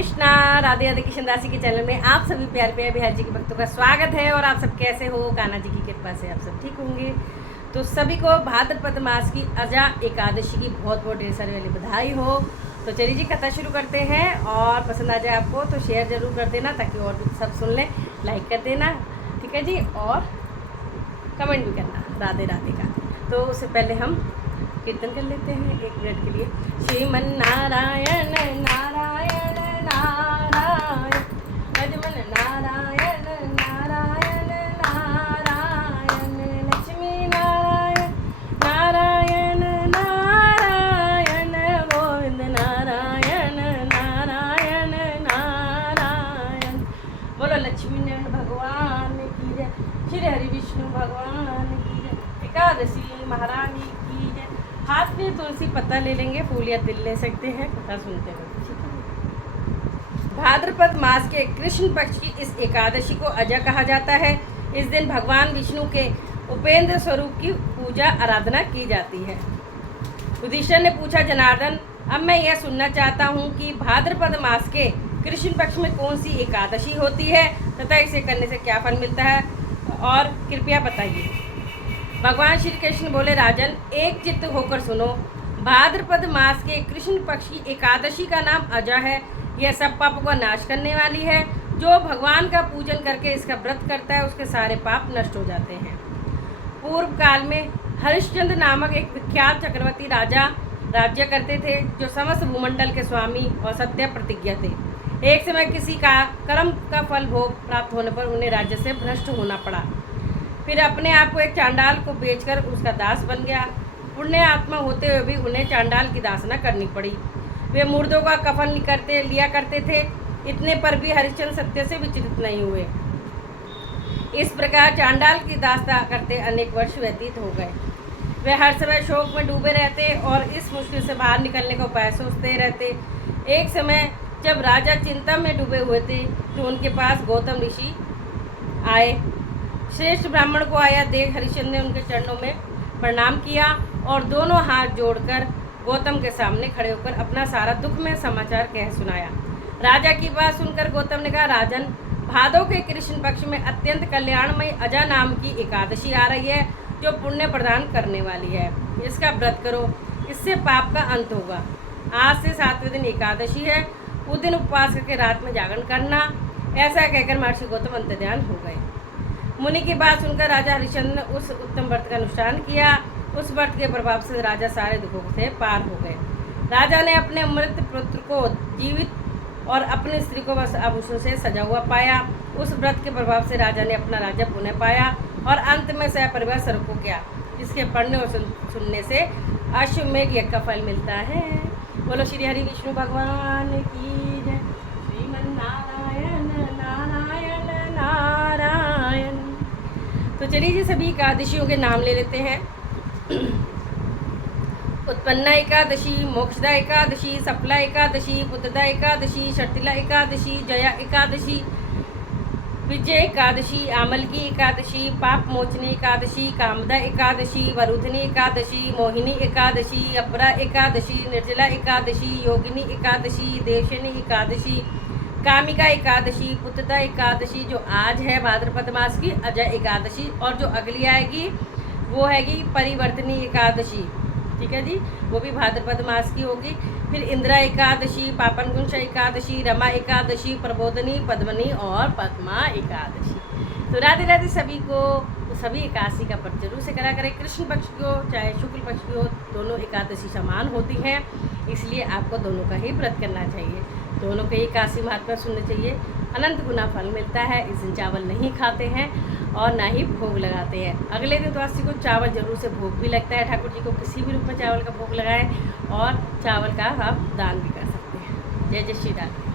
कृष्णा। राधे राधे कृष्ण दासी के चैनल में आप सभी प्यारे प्यारे बिहार जी के भक्तों का स्वागत है। और आप सब कैसे हो? कान्हा जी की कृपा से आप सब ठीक होंगे। तो सभी को भाद्रपद मास की अजा एकादशी की बहुत बहुत ढेर सारी वाली बधाई हो। तो चलिए जी कथा शुरू करते हैं। और पसंद आ जाए आपको तो शेयर ज़रूर कर देना ताकि और भी सब सुन लें। लाइक कर देना, ठीक है जी, और कमेंट भी करना राधे राधे का। तो उससे पहले हम कीर्तन कर लेते हैं 1 मिनट के लिए। श्रीमन नारायण नारायण नारायण, भजमन नारायण नारायण नारायण, लक्ष्मी नारायण नारायण नारायण, गोविंद नारायण नारायण नारायण। बोलो लक्ष्मी नारायण भगवान की जय, श्री हरि विष्णु भगवान की जय, एकादशी महारानी की जय। हाथ में तुलसी पत्ता ले लेंगे, फूल या तिल ले सकते हैं, कथा सुनते हुए, ठीक है। भाद्रपद मास के कृष्ण पक्ष की इस एकादशी को अजा कहा जाता है। इस दिन भगवान विष्णु के उपेंद्र स्वरूप की पूजा आराधना की जाती है। युधिष्ठिर ने पूछा, जनार्दन, अब मैं यह सुनना चाहता हूँ कि भाद्रपद मास के कृष्ण पक्ष में कौन सी एकादशी होती है तथा इसे करने से क्या फल मिलता है, और कृपया बताइए। भगवान श्री कृष्ण बोले, राजन, एक चित्त होकर सुनो। भाद्रपद मास के कृष्ण पक्ष की एकादशी का नाम अजा है। यह सब पापों का नाश करने वाली है। जो भगवान का पूजन करके इसका व्रत करता है उसके सारे पाप नष्ट हो जाते हैं। पूर्व काल में हरिश्चंद्र नामक एक विख्यात चक्रवर्ती राजा राज्य करते थे, जो समस्त भूमंडल के स्वामी और सत्य प्रतिज्ञा थे। एक समय किसी का कर्म का फल भोग प्राप्त होने पर उन्हें राज्य से भ्रष्ट होना पड़ा। फिर अपने आप को एक चांडाल को बेचकर उसका दास बन गया। पुण्य आत्मा होते हुए भी उन्हें चांडाल की दासना करनी पड़ी। वे मुर्दों का कफन लिया करते थे। इतने पर भी हरिश्चंद्र सत्य से विचलित नहीं हुए। इस प्रकार चांडाल की दासता करते अनेक वर्ष व्यतीत हो गए। वे हर समय शोक में डूबे रहते और इस मुश्किल से बाहर निकलने का उपाय सोचते रहते। एक समय जब राजा चिंता में डूबे हुए थे तो उनके पास गौतम ऋषि आए। श्रेष्ठ ब्राह्मण को आया देख हरिश्चंद्र ने उनके चरणों में प्रणाम किया और दोनों हाथ जोड़कर गौतम के सामने खड़े होकर अपना सारा दुख में समाचार कह सुनाया। राजा की बात सुनकर गौतम ने कहा, राजन, भादों के कृष्ण पक्ष में अत्यंत कल्याणमयी अजा नाम की एकादशी आ रही है, जो पुण्य प्रदान करने वाली है। इसका व्रत करो, इससे पाप का अंत होगा। आज से 7वें दिन एकादशी है। उस दिन उपवास करके रात में जागरण करना। ऐसा कहकर महर्षि गौतम अंतर्ध्यान हो गए। मुनि की बात सुनकर राजा हरिश्चंद्र ने उस उत्तम व्रत का अनुष्ठान किया। उस व्रत के प्रभाव से राजा सारे दुखों से पार हो गए। राजा ने अपने मृत पुत्र को जीवित और अपनी स्त्री को वस्त्र आभूषण से सजा हुआ पाया। उस व्रत के प्रभाव से राजा ने अपना राज्य पुनः पाया और अंत में सपरिवार स्वर्ग को गया, जिसके पढ़ने और सुनने से अश्वमेध यज्ञ का फल मिलता है। बोलो श्री हरि विष्णु भगवान की जय। श्रीमन नारायण नारायण नारायण। तो चलिए जी सभी एकादशियों के नाम ले लेते हैं। उत्पन्ना एकादशी, मोक्षदा एकादशी, सफला एकादशी, पुत्रदा एकादशी, शर्तिला एकादशी, जया एकादशी, विजय एकादशी, आमल की एकादशी, पाप मोचनी एकादशी, कामदा एकादशी, वरुधनी एकादशी, मोहिनी एकादशी, अपरा एकादशी, निर्जला एकादशी, योगिनी एकादशी, देवशनी एकादशी, कामिका एकादशी, पुत्रदा एकादशी, जो आज है भाद्रपद मास की अजय एकादशी, और जो अगली आएगी वो हैगी परिवर्तनी एकादशी, ठीक है जी, वो भी भाद्रपद मास की होगी। फिर इंदिरा एकादशी, पापनगुंशा एकादशी, रमा एकादशी, प्रबोधनी, पद्मनी और पद्मा एकादशी। तो राधे राधे सभी को। सभी एकादशी का व्रत जरूर से करा करें। कृष्ण पक्ष की हो चाहे शुक्ल पक्ष की हो, दोनों एकादशी समान होती हैं, इसलिए आपको दोनों का ही व्रत करना चाहिए। दोनों के एकादशी महात्मा सुनने चाहिए। अनंत गुना फल मिलता है। इस दिन चावल नहीं खाते हैं और ना ही भोग लगाते हैं। अगले दिन द्वादशी को चावल जरूर से भोग भी लगता है। ठाकुर जी को किसी भी रूप में चावल का भोग लगाएं और चावल का आप दान भी कर सकते हैं। जय जय श्री राम।